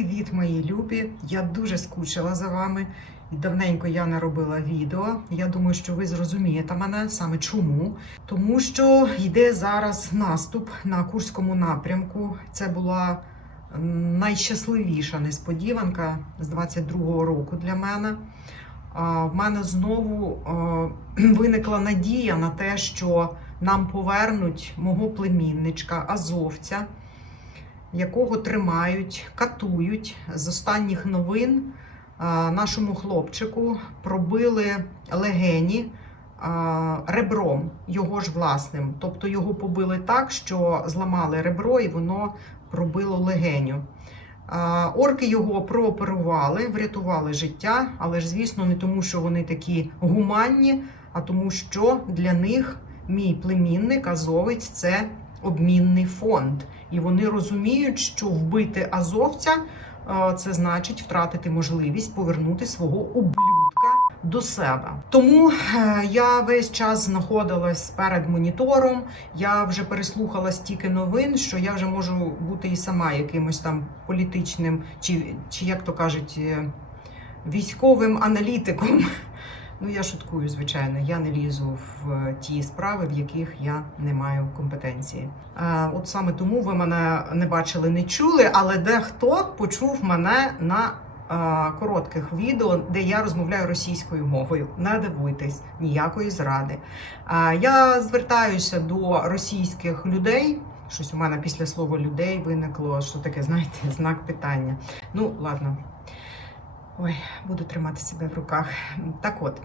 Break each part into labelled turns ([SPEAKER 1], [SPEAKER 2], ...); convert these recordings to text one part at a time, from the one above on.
[SPEAKER 1] Привіт, мої любі! Я дуже скучила за вами. Давненько я не робила відео. Я думаю, що ви зрозумієте мене саме чому. Тому що йде зараз наступ на Курському напрямку. Це була найщасливіша несподіванка з 22-го року для мене. В мене знову виникла надія на те, що нам повернуть мого племінничка, азовця якого тримають, катують з останніх новин. Нашому хлопчику пробили легені ребром, його ж власним. Тобто його побили так, що зламали ребро і воно пробило легеню. Орки його прооперували, врятували життя, але ж, звісно, не тому, що вони такі гуманні, а тому, що для них мій племінник Азовець це обмінний фонд. І вони розуміють, що вбити азовця е, це значить втратити можливість повернути свого ублюдка до себе. Тому е, я весь час знаходилась перед монітором. Я вже переслухала стільки новин, що я вже можу бути і сама якимось там політичним, чи, чи як то кажуть, е, військовим аналітиком. Ну, я шуткую, звичайно. Я не лізу в е, ті справи, в яких я не маю компетенції. Е, От саме тому ви мене не бачили, не чули, але дехто почув мене на е, коротких відео, де я розмовляю російською мовою. Не дивуйтесь, ніякої зради. Я звертаюся до російських людей. Щось у мене після слова людей виникло, що таке, знаєте, знак питання. Ну, ладно. Ой, буду тримати себе в руках. Так от,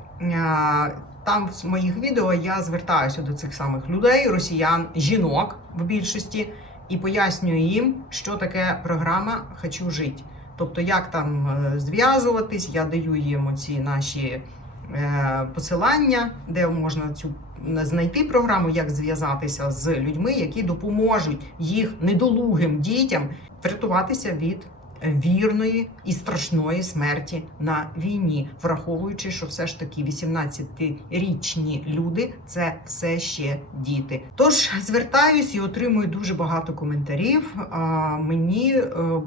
[SPEAKER 1] там в моїх відео я звертаюся до цих самих людей, росіян, жінок в більшості, і пояснюю їм, що таке програма Хочу жити. Тобто, як там е, зв'язуватись, я даю їм оці наші е, посилання, де можна цю знайти програму, як зв'язатися з людьми, які допоможуть їх недолугим дітям врятуватися від вірної і страшної смерті на війні, враховуючи, що все ж таки 18-річні люди це все ще діти. Тож звертаюсь і отримую дуже багато коментарів. Мені е,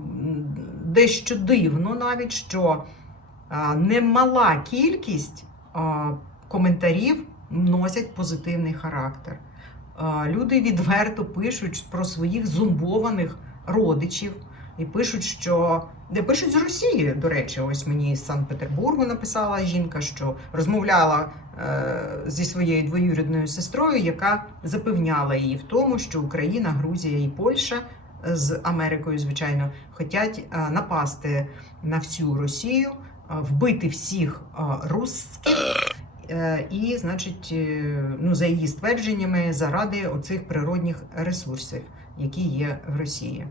[SPEAKER 1] дещо дивно, навіть що немала кількість коментарів носять позитивний характер. Люди відверто пишуть про своїх зумбованих родичів. І пишуть, що де пишуть з Росії, до речі, ось мені з Санкт-Петербургу написала жінка, що розмовляла е, зі своєю двоюрідною сестрою, яка запевняла її в тому, що Україна, Грузія і Польща з Америкою, звичайно, хочуть е, напасти на всю Росію, е, вбити всіх е, русських. Е, І, значить, е, ну за її ствердженнями, заради оцих природних ресурсів, які є в Росії.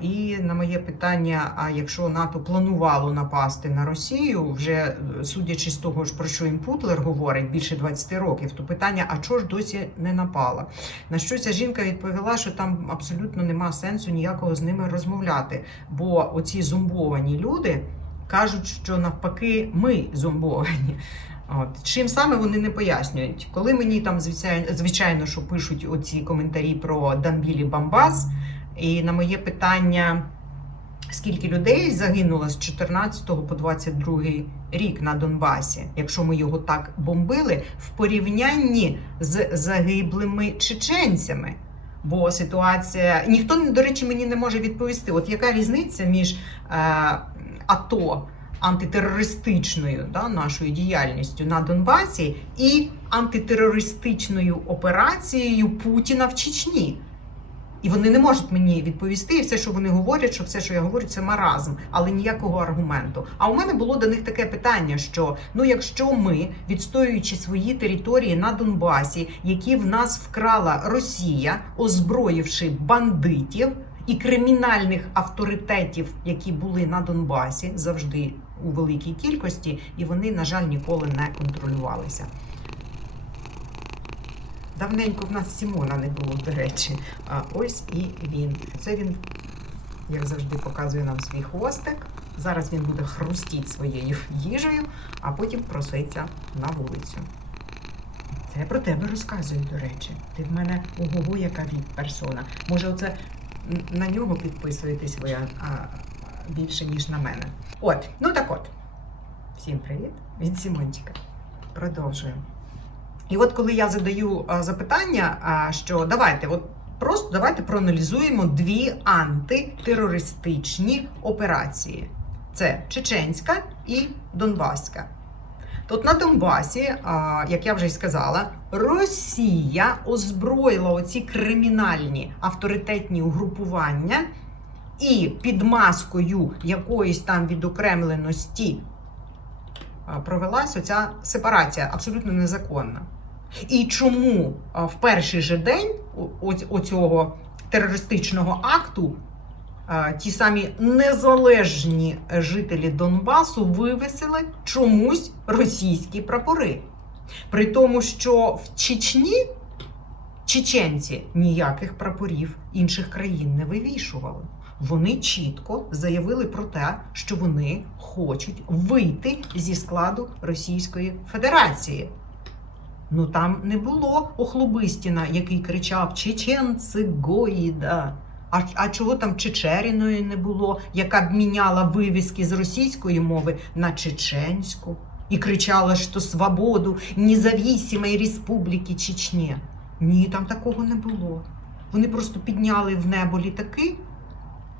[SPEAKER 1] І на моє питання: а якщо НАТО планувало напасти на Росію, вже е, судячи з того, ж, про що їм Путлер говорить більше 20 років, то питання: а чого ж досі не напала? На що ця жінка відповіла, що там абсолютно нема сенсу ніякого з ними розмовляти, бо оці зомбовані люди кажуть, що навпаки ми зомбовані. От чим саме вони не пояснюють, коли мені там звичайно, звичайно, що пишуть оці коментарі про Дамбілі Бамбас. І на моє питання, скільки людей загинуло з 14 по 22 рік на Донбасі, якщо ми його так бомбили, в порівнянні з загиблими чеченцями. Бо ситуація ніхто, до речі, мені не може відповісти. От яка різниця між е, АТО антитерористичною да, нашою діяльністю на Донбасі і антитерористичною операцією Путіна в Чечні? І вони не можуть мені відповісти, і все, що вони говорять, що все, що я говорю, це маразм, але ніякого аргументу. А у мене було до них таке питання: що ну, якщо ми, відстоюючи свої території на Донбасі, які в нас вкрала Росія, озброївши бандитів і кримінальних авторитетів, які були на Донбасі, завжди у великій кількості, і вони, на жаль, ніколи не контролювалися. Давненько в нас Сімона не було, до речі. А ось і він. Це він, як завжди, показує нам свій хвостик. Зараз він буде хрустіти своєю їжею, а потім проситься на вулицю. Це я про тебе розказую, до речі. Ти в мене ого, яка від персона. Може, оце на нього підписуєтесь ви, а, більше, ніж на мене. От, ну так от. Всім привіт від Сімончика. Продовжуємо. І от коли я задаю запитання, що давайте, от просто давайте проаналізуємо дві антитерористичні операції: це Чеченська і Донбаська. Тут на Донбасі, як я вже й сказала, Росія озброїла оці кримінальні авторитетні угрупування і під маскою якоїсь там відокремленості провелась оця сепарація абсолютно незаконна. І чому в перший же день оцього терористичного акту ті самі незалежні жителі Донбасу вивесили чомусь російські прапори? При тому, що в Чечні чеченці ніяких прапорів інших країн не вивішували. Вони чітко заявили про те, що вони хочуть вийти зі складу Російської Федерації. Ну там не було Охлобистіна, який кричав Чеченці гоїда. А, а чого там Чечеріної не було, яка б міняла вивіски з російської мови на чеченську і кричала, що свободу независимої республіки Чечні. Ні, там такого не було. Вони просто підняли в небо літаки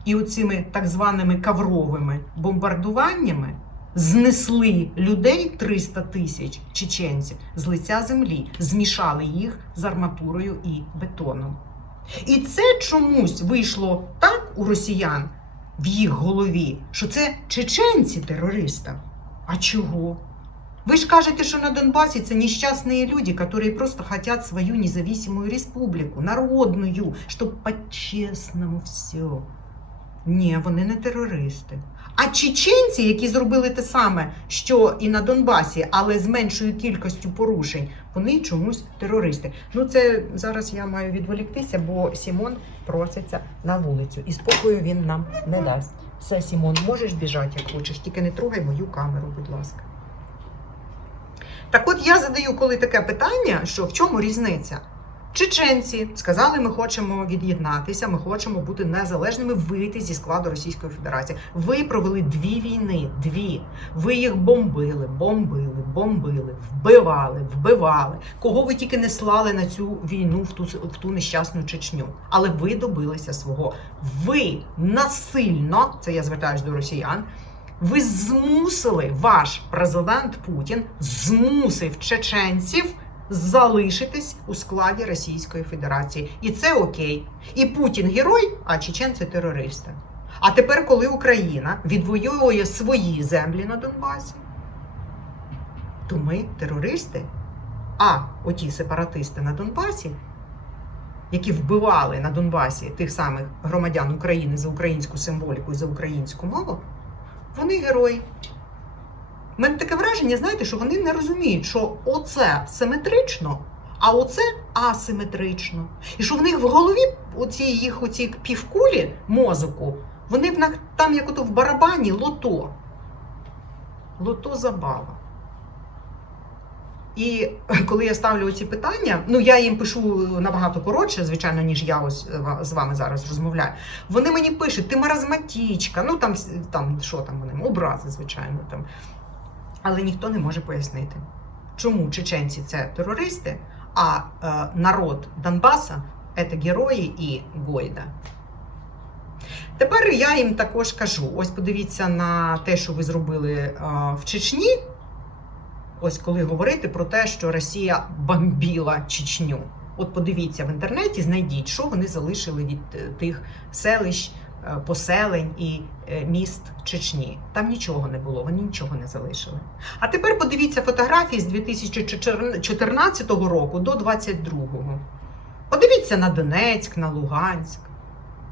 [SPEAKER 1] і оцими так званими кавровими бомбардуваннями знесли людей 300 тисяч чеченців з лиця землі, змішали їх з арматурою і бетоном. І це чомусь вийшло так у росіян в їх голові, що це чеченці терористи. А чого? Ви ж кажете, що на Донбасі це несчастные люди, которые просто хотят свою независимую республику, народную, щоб по-чесному все. Ні, вони не терористи. А чеченці, які зробили те саме, що і на Донбасі, але з меншою кількістю порушень, вони чомусь терористи. Ну це зараз я маю відволіктися, бо Сімон проситься на вулицю, і спокою він нам не дасть. Все, Сімон, можеш біжати, як хочеш, тільки не трогай мою камеру, будь ласка. Так от я задаю коли таке питання, що в чому різниця? Чеченці сказали, ми хочемо від'єднатися, ми хочемо бути незалежними, вийти зі складу Російської Федерації. Ви провели дві війни, дві. Ви їх бомбили, бомбили, бомбили, вбивали, вбивали. Кого ви тільки не слали на цю війну в ту, в ту нещасну Чечню. Але ви добилися свого. Ви насильно, це я звертаюсь до росіян. Ви змусили ваш президент Путін змусив чеченців залишитись у складі Російської Федерації. І це окей. І Путін герой, а чеченці терористи. А тепер, коли Україна відвоює свої землі на Донбасі, то ми терористи. А оті сепаратисти на Донбасі, які вбивали на Донбасі тих самих громадян України за українську символіку і за українську мову, вони герої. У мене таке враження, знаєте, що вони не розуміють, що оце симетрично, а оце асиметрично. І що в них в голові оці їх оці півкулі мозоку, вони в них там, як ото в барабані, лото. Лото забава. І коли я ставлю ці питання, ну я їм пишу набагато коротше, звичайно, ніж я ось е, з вами зараз розмовляю. Вони мені пишуть, ти маразматічка, ну там, там що там вони, образи, звичайно. там. Але ніхто не може пояснити, чому чеченці це терористи, а е, народ Донбаса це герої і Гойда. Тепер я їм також кажу: ось подивіться на те, що ви зробили е, в Чечні. Ось коли говорити про те, що Росія бомбіла Чечню. От подивіться в інтернеті, знайдіть, що вони залишили від е, тих селищ, поселень і е, міст Чечні. Там нічого не було, вони нічого не залишили. А тепер подивіться фотографії з 2014 року до 2022. Подивіться на Донецьк, на Луганськ.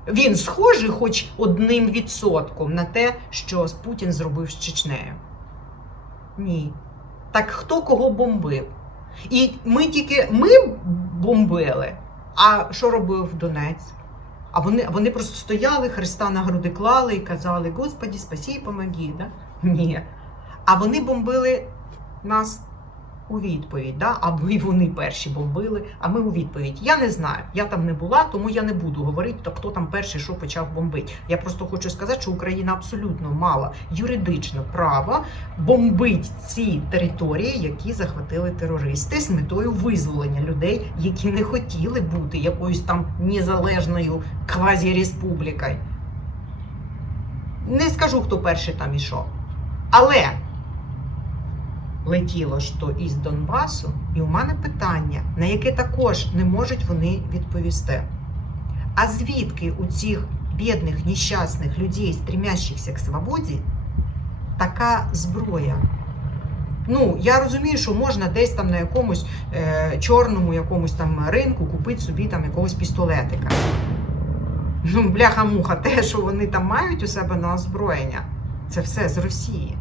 [SPEAKER 1] Він схожий хоч одним відсотком на те, що Путін зробив з Чечнею. Ні. Так хто кого бомбив? І ми тільки ми бомбили. А що робив Донець? А вони, вони просто стояли, Христа на груди клали і казали: Господі, спасі, помогі. Да? Ні. А вони бомбили нас у відповідь, да? або і вони перші бомбили, а ми у відповідь. Я не знаю, я там не була, тому я не буду говорити, то хто там перший що почав бомбити. Я просто хочу сказати, що Україна абсолютно мала юридичне право бомбити ці території, які захватили терористи, з метою визволення людей, які не хотіли бути якоюсь там незалежною квазі-республікою. Не скажу, хто перший там ішов. Але летіло ж то із Донбасу, і у мене питання, на яке також не можуть вони відповісти. А звідки у цих бідних, нещасних людей, стремящихся к свободі, така зброя? Ну, я розумію, що можна десь там на якомусь е, чорному якомусь там ринку купити собі там якогось пістолетика. Ну, бляха-муха, те, що вони там мають у себе на озброєння, це все з Росії.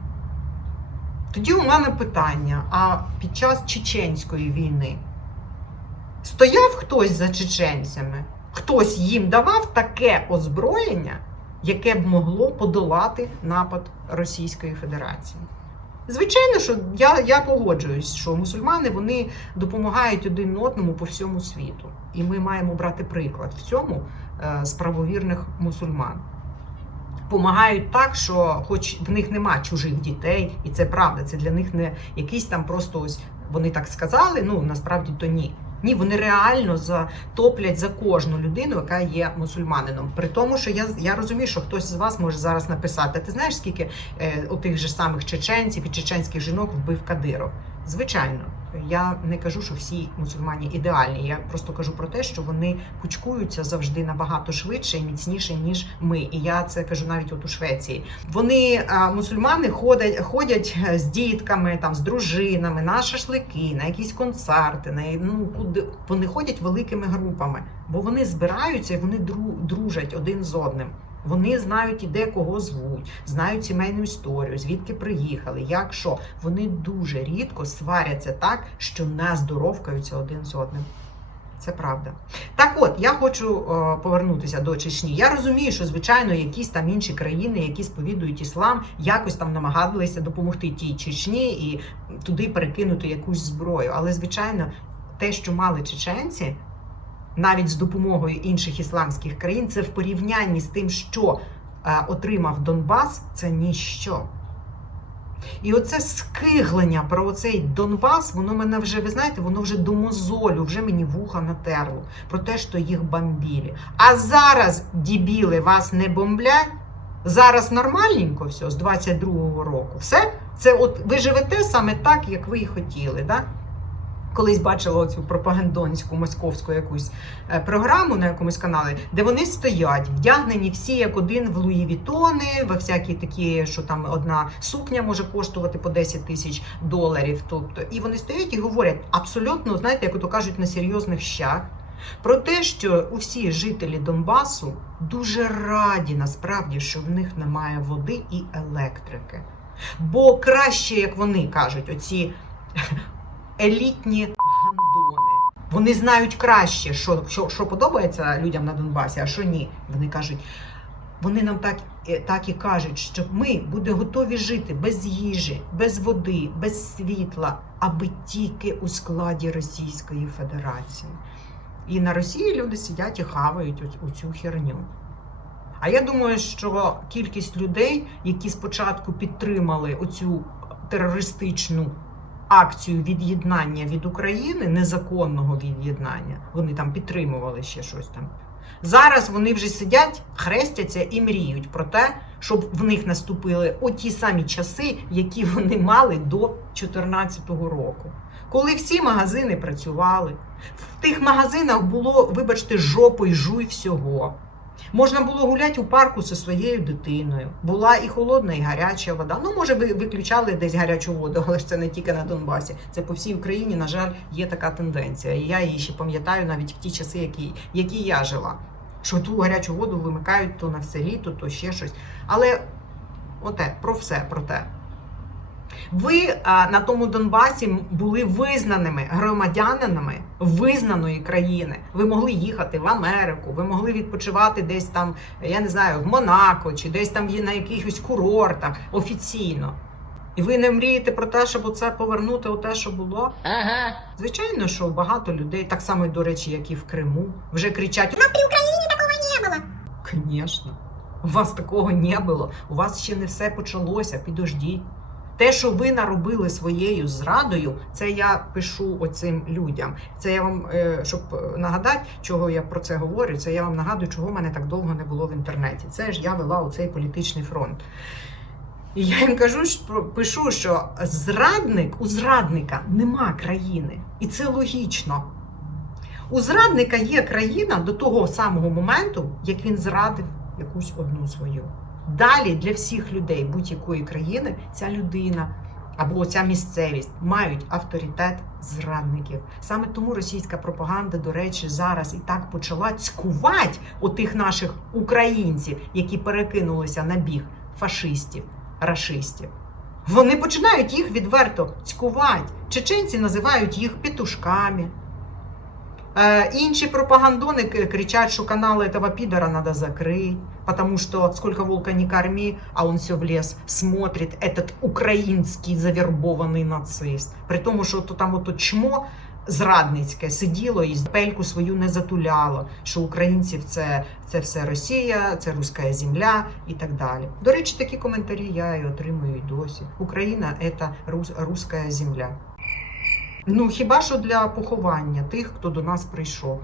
[SPEAKER 1] Тоді у мене питання: а під час чеченської війни стояв хтось за чеченцями? Хтось їм давав таке озброєння, яке б могло подолати напад Російської Федерації? Звичайно, що я, я погоджуюсь, що мусульмани вони допомагають один одному по всьому світу. І ми маємо брати приклад в цьому е, з правовірних мусульман. Помагають так, що, хоч в них нема чужих дітей, і це правда, це для них не якийсь там просто ось вони так сказали. Ну насправді то ні. Ні, вони реально затоплять за кожну людину, яка є мусульманином. При тому, що я я розумію, що хтось з вас може зараз написати: ти знаєш, скільки е, отих же самих чеченців і чеченських жінок вбив Кадиров? Звичайно, я не кажу, що всі мусульмані ідеальні. Я просто кажу про те, що вони кучкуються завжди набагато швидше і міцніше, ніж ми. І я це кажу навіть от у Швеції. Вони мусульмани ходять, ходять з дітками, там з дружинами на шашлики, на якісь концерти. На ну куди вони ходять великими групами, бо вони збираються і вони дружать один з одним. Вони знають і кого звуть, знають сімейну історію, звідки приїхали, як що. Вони дуже рідко сваряться так, що не здоровкаються один з одним. Це правда. Так от, я хочу е, повернутися до Чечні. Я розумію, що, звичайно, якісь там інші країни, які сповідують іслам, якось там намагалися допомогти тій Чечні і туди перекинути якусь зброю. Але, звичайно, те, що мали чеченці, навіть з допомогою інших ісламських країн, це в порівнянні з тим, що е, отримав Донбас, це ніщо. І оце скиглення про цей Донбас, воно мене вже, ви знаєте, воно вже до мозолю, вже мені вуха натерло про те, що їх бомбілі. А зараз, дібіли, вас не бомблять. Зараз нормальненько все з 22-го року. Все, це от ви живете саме так, як ви і хотіли. Да? Колись бачила цю пропагандонську московську якусь е, програму на якомусь каналі, де вони стоять, вдягнені всі як один в Луї Вітони, во всякі такі, що там одна сукня може коштувати по 10 тисяч доларів. Тобто, і вони стоять і говорять абсолютно, знаєте, як то кажуть, на серйозних щах. Про те, що усі жителі Донбасу дуже раді насправді, що в них немає води і електрики. Бо краще, як вони кажуть, оці елітні гандони. Вони знають краще, що, що, що подобається людям на Донбасі, а що ні. Вони кажуть, вони нам так, е, так і кажуть, що ми будемо готові жити без їжі, без води, без світла, аби тільки у складі Російської Федерації. І на Росії люди сидять і хавають у цю херню. А я думаю, що кількість людей, які спочатку підтримали оцю терористичну акцію від'єднання від України, незаконного від'єднання, вони там підтримували ще щось там. Зараз вони вже сидять, хрестяться і мріють про те, щоб в них наступили оті самі часи, які вони мали до 2014 року. Коли всі магазини працювали, в тих магазинах було, вибачте, жопу і жуй всього. Можна було гуляти у парку зі своєю дитиною. Була і холодна, і гаряча вода. Ну, може, ви виключали десь гарячу воду, але ж це не тільки на Донбасі. Це по всій Україні, на жаль, є така тенденція. І я її ще пам'ятаю навіть в ті часи, які, які я жила. Що ту гарячу воду вимикають то на все літо, то ще щось. Але оте, про все про те. Ви а, на тому Донбасі були визнаними громадянинами визнаної країни. Ви могли їхати в Америку, ви могли відпочивати десь там, я не знаю, в Монако чи десь там на якихось курортах офіційно. І ви не мрієте про те, щоб оце повернути у те, що було?
[SPEAKER 2] Ага.
[SPEAKER 1] Звичайно, що багато людей, так само, до речі, як і в Криму, вже кричать:
[SPEAKER 3] У нас при Україні такого не было.
[SPEAKER 1] Звісно, у вас такого не було. У вас ще не все почалося. Підождіть. Те, що ви наробили своєю зрадою, це я пишу оцим людям. Це я вам, е, щоб нагадати, чого я про це говорю. Це я вам нагадую, чого мене так довго не було в інтернеті. Це ж я вела оцей політичний фронт. І я їм кажу, що пишу, що зрадник у зрадника нема країни, і це логічно. У зрадника є країна до того самого моменту, як він зрадив якусь одну свою. Далі для всіх людей будь-якої країни ця людина або ця місцевість мають авторитет зрадників. Саме тому російська пропаганда, до речі, зараз і так почала цькувати отих наших українців, які перекинулися на біг фашистів, рашистів. Вони починають їх відверто цькувати. Чеченці називають їх петушками. Э, Інші пропагандони к- кричать, що канали этого пидора надо закрыть, потому что сколько волка не корми, а он все в лес смотрит, этот український завербований нацист. При тому, що то там ото чмо зрадницьке сиділо і пельку свою не затуляло, що українців це, це все Росія, це руська земля і так далі. До речі, такі коментарі я і отримую і досі. Україна це рус, руська земля. Ну, хіба що для поховання тих, хто до нас прийшов.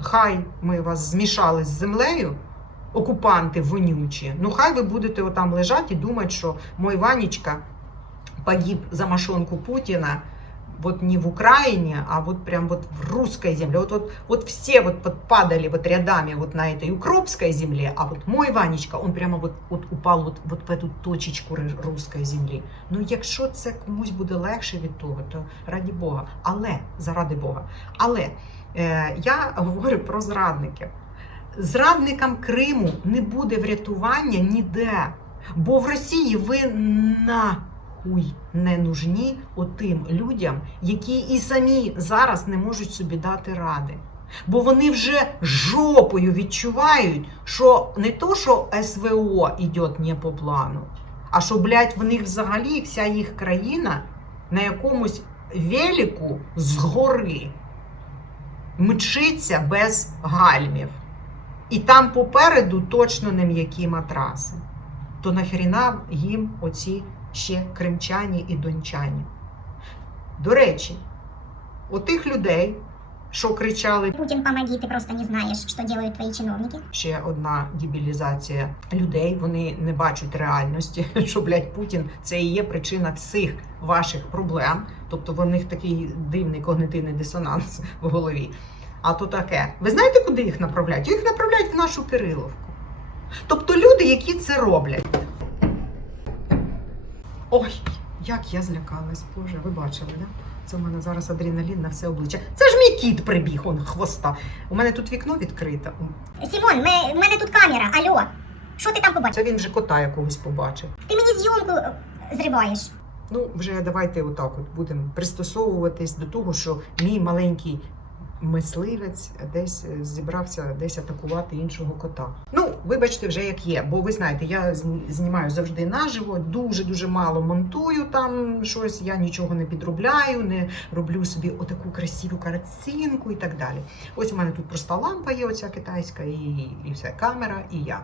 [SPEAKER 1] Хай ми вас змішали з землею, окупанти вонючі. Ну, хай ви будете отам лежати і думати, що мой Ванечка погиб за машонку Путина вот не в Украине, а вот прям вот в русской земле. Вот, вот, вот все вот подпадали вот рядами вот на этой укропской земле, а вот мой Ванечка, он прямо вот, вот упал вот, вот в эту точечку русской землі. Ну, якщо це комусь буде легше від того, то раді Бога. Але, заради Бога. Але е, я говорю про зрадників. Зрадникам Криму не буде врятування ніде. Бо в Росії ви нахуй не нужні отим людям, які і самі зараз не можуть собі дати ради. Бо вони вже жопою відчувають, що не то, що СВО йде не по плану, а що, блядь, в них взагалі вся їх країна на якомусь велику згори мчиться без гальмів. І там попереду точно не м'які матраси. То нахріна їм оці ще кримчані і дончані. До речі, отих людей, що кричали
[SPEAKER 3] Путин, помоги, ты просто не знаешь, что делают твои чиновники.
[SPEAKER 1] ще одна дебілізація людей. Вони не бачать реальності, що блядь, Путін це і є причина всіх ваших проблем. Тобто в них такий дивний когнитивний дисонанс в голові. А то таке. Ви знаєте, куди їх направляють? Їх направляють в нашу Кириловку. Тобто люди, які це роблять. Ой, як я злякалась, Боже, ви бачили, да? Це в мене зараз адреналін на все обличчя. Це ж мій кіт прибіг, он хвоста. У мене тут вікно відкрите.
[SPEAKER 3] Сімон, ми, в мене тут камера, алло. Що ти там побачив?
[SPEAKER 1] Це він вже кота якогось побачив.
[SPEAKER 3] Ти мені зйомку е, зриваєш.
[SPEAKER 1] Ну, вже давайте отак от будемо пристосовуватись до того, що мій маленький мисливець десь е, зібрався десь атакувати іншого кота. Ну, вибачте, вже як є, бо ви знаєте, я знімаю завжди наживо, дуже дуже мало монтую там щось, я нічого не підробляю, не роблю собі отаку красиву картинку і так далі. Ось у мене тут проста лампа є, оця китайська, і, і все, камера, і я.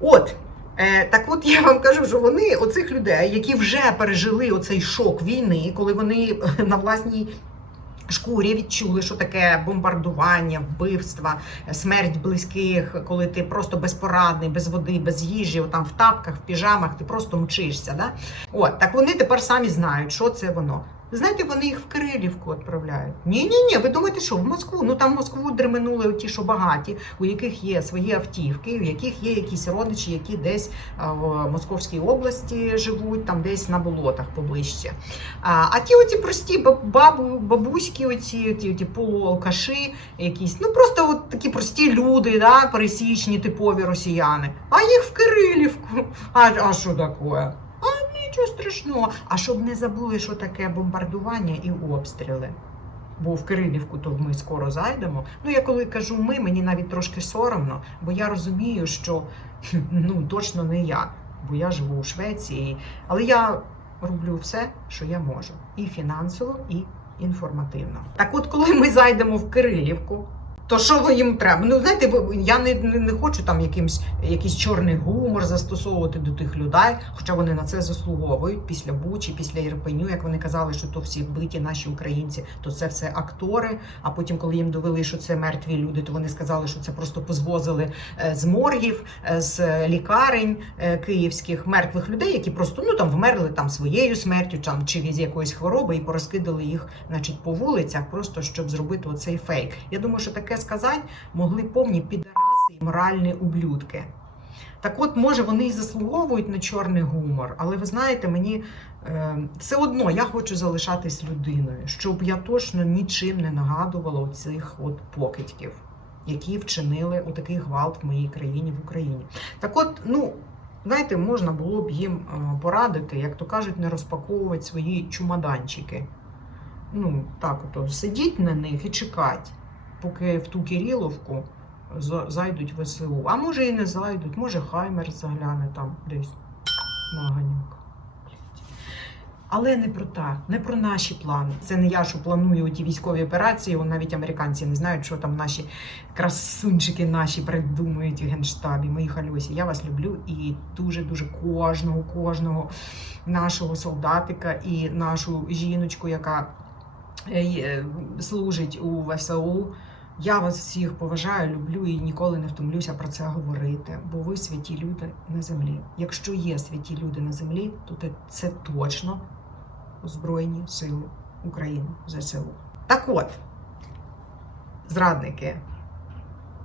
[SPEAKER 1] От. Е, так от я вам кажу, що вони, оцих людей, які вже пережили оцей шок війни, коли вони на власній шкурі відчули, що таке бомбардування, вбивства, смерть близьких, коли ти просто безпорадний, без води, без їжі, там в тапках, в піжамах, ти просто мчишся. Да? От, так вони тепер самі знають, що це воно. Знаєте, вони їх в Кирилівку відправляють. Ні, ні, ні. Ви думаєте, що в Москву? Ну там Москву дременули ті, що багаті, у яких є свої автівки, у яких є якісь родичі, які десь в Московській області живуть, там десь на болотах поближче. А, ті оці прості баб- бабу, бабуськи, оці, ті, ті полуалкаші, якісь, ну просто от такі прості люди, да, пересічні, типові росіяни. А їх в Кирилівку. А, а що таке? Нічого страшного. А щоб не забули, що таке бомбардування і обстріли. Бо в Кирилівку то ми скоро зайдемо. Ну, я коли кажу ми, мені навіть трошки соромно, бо я розумію, що ну точно не я, бо я живу у Швеції. Але я роблю все, що я можу, і фінансово, і інформативно. Так, от, коли ми зайдемо в Кирилівку. То що ви їм треба? Ну знаєте, я не, не, хочу там якимсь якийсь чорний гумор застосовувати до тих людей, хоча вони на це заслуговують після Бучі, після Ірпеню, як вони казали, що то всі вбиті наші українці, то це все актори. А потім, коли їм довели, що це мертві люди, то вони сказали, що це просто позвозили е, з моргів, е, з лікарень е, київських мертвих людей, які просто ну там вмерли там своєю смертю, там чи від якоїсь хвороби, і порозкидали їх, значить, по вулицях, просто щоб зробити оцей фейк. Я думаю, що таке сказати могли повні підараси і моральні ублюдки. Так от, може, вони і заслуговують на чорний гумор, але ви знаєте, мені е, все одно я хочу залишатись людиною, щоб я точно нічим не нагадувала оцих от покидьків, які вчинили отакий гвалт в моїй країні в Україні. Так от, ну. Знаєте, можна було б їм е, порадити, як то кажуть, не розпаковувати свої чумаданчики. Ну, так, ото сидіть на них і чекати, поки в ту Кириловку за- зайдуть ВСУ. А може і не зайдуть, може Хаймер загляне там десь на ганьок. Але не про те, не про наші плани. Це не я, що планую ті військові операції. Навіть американці не знають, що там наші красунчики наші придумують у генштабі. Мої хальосі. Я вас люблю і дуже дуже кожного, кожного нашого солдатика і нашу жіночку, яка служить у ВСУ. Я вас всіх поважаю, люблю і ніколи не втомлюся про це говорити, бо ви святі люди на землі. Якщо є святі люди на землі, то це точно Збройні Сили України ЗСУ. Так от, зрадники,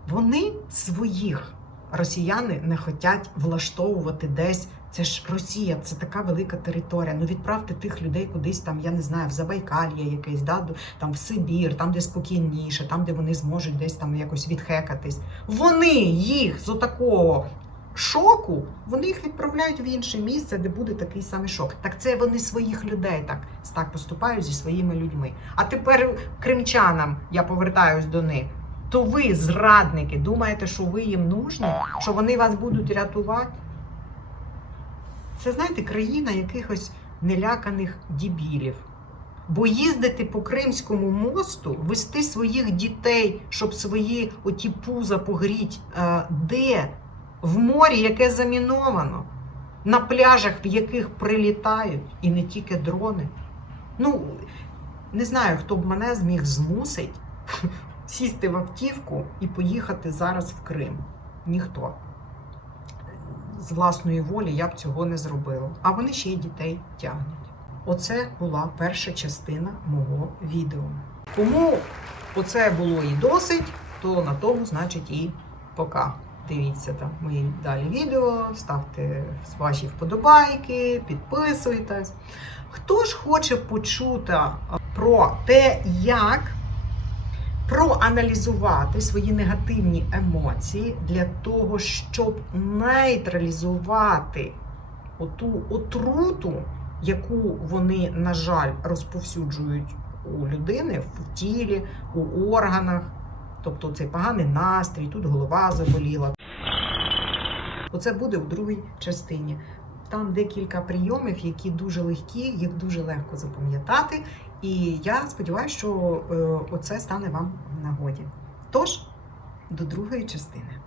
[SPEAKER 1] вони своїх росіяни не хочуть влаштовувати десь. Це ж Росія, це така велика територія. Ну відправте тих людей кудись там, я не знаю, в Забайкалья якесь, да, там в Сибір, там, де спокійніше, там, де вони зможуть десь там якось відхекатись. Вони їх з отакого шоку, вони їх відправляють в інше місце, де буде такий самий шок. Так це вони своїх людей так, так поступають зі своїми людьми. А тепер кримчанам я повертаюсь до них. То ви, зрадники, думаєте, що ви їм нужні, що вони вас будуть рятувати? Це, знаєте, країна якихось неляканих дібілів. Бо їздити по Кримському мосту, вести своїх дітей, щоб свої оті пуза погріть, е, де? В морі, яке заміновано, на пляжах, в яких прилітають, і не тільки дрони. Ну, не знаю, хто б мене зміг змусити сісти в автівку і поїхати зараз в Крим. Ніхто. З власної волі я б цього не зробила. А вони ще й дітей тягнуть. Оце була перша частина мого відео. Кому оце було і досить, то на тому, значить, і пока. Дивіться там мої далі відео, ставте ваші вподобайки, підписуйтесь. Хто ж хоче почути про те, як проаналізувати свої негативні емоції для того, щоб нейтралізувати оту отруту, яку вони, на жаль, розповсюджують у людини в тілі, у органах. Тобто цей поганий настрій, тут голова заболіла. Оце буде в другій частині. Там декілька прийомів, які дуже легкі, їх дуже легко запам'ятати. І я сподіваюся, що е, оце стане вам в нагоді. Тож, до другої частини.